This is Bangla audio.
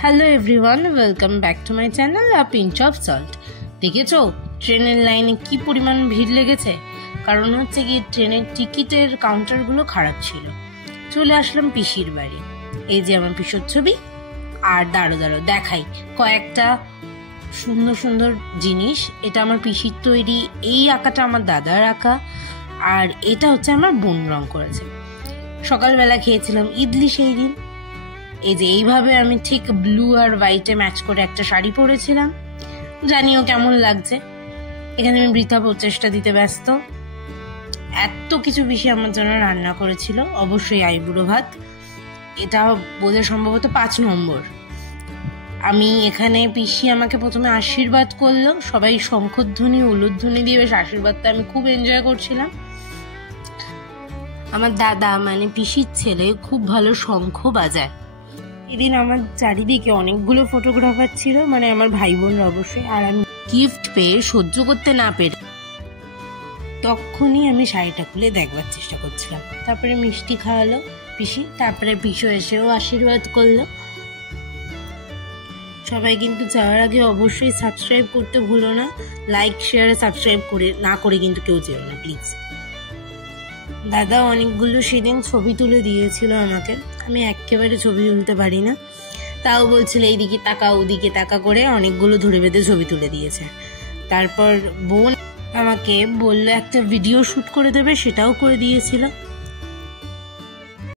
Hello everyone, welcome back to my channel a pinch of salt. দেখেছো ট্রেনের লাইনে কি পরিমাণ ভিড় লেগেছে? কারণ হচ্ছে কি ট্রেনের টিকিটের কাউন্টারগুলো খারাপ ছিল। চলে আসলাম পিসির বাড়ি। এই যে আমার পিসোর ছবি। আর দাঁড়ো দেখাই কয়েকটা সুন্দর সুন্দর জিনিস। এটা আমার পিসির তৈরি, এই আঁকাটা আমার দাদার আঁকা, আর এটা হচ্ছে আমার বোন রং করেছে। সকালবেলা খেয়েছিলাম ইডলি সেই দিন। এই যে এইভাবে আমি ঠিক ব্লু আর হোয়াইটে ম্যাচ করে একটা শাড়ি পরেছিলাম, জানিও কেমন লাগছে। এখানে আমি বৃথা প্রচেষ্টা দিতে ব্যস্ত। এত কিছু বেশি আমার জন্য রান্না করেছিল, অবশ্যই আইবুড়ো ভাত। এটা বোধহয় সম্ভবত 5 নম্বর। আমি এখানে পিসি আমাকে প্রথমে আশীর্বাদ করলো, সবাই শঙ্খধ্বনি উলুধ্বনি দিয়ে বেশ আশীর্বাদটা আমি খুব এনজয় করছিলাম। আমার দাদা মানে পিসির ছেলে খুব ভালো শঙ্খ বাজায়। এদিন আমার চারিদিকে অনেকগুলো ফটোগ্রাফার ছিল, মানে আমার ভাই বোনরা অবশ্যই। আর আমি গিফট পেয়ে সহ্য করতে না পেরে তখনই আমি শাড়িটা খুলে দেখবার চেষ্টা করছিলাম। তারপরে মিষ্টি খাওয়ালো পিসি, তারপরে পিসু এসেও আশীর্বাদ করলো। সবাই কিন্তু যাওয়ার আগে অবশ্যই সাবস্ক্রাইব করতে ভুলো না। লাইক শেয়ার সাবস্ক্রাইব না করে কিন্তু কেউ যেও না প্লিজ। দাদা অনেকগুলো সেদিন ছবি তুলে দিয়েছিল আমাকে। আমি একেবারে ছবি তুলতে পারি না, তাও বলছিল এইদিকে তাকা ওদিকে তাকা করে অনেকগুলো ধরে বেঁধে ছবি তুলে দিয়েছে। তারপর বোন আমাকে বললো একটা ভিডিও শুট করে দেবে, সেটাও করে দিয়েছিল।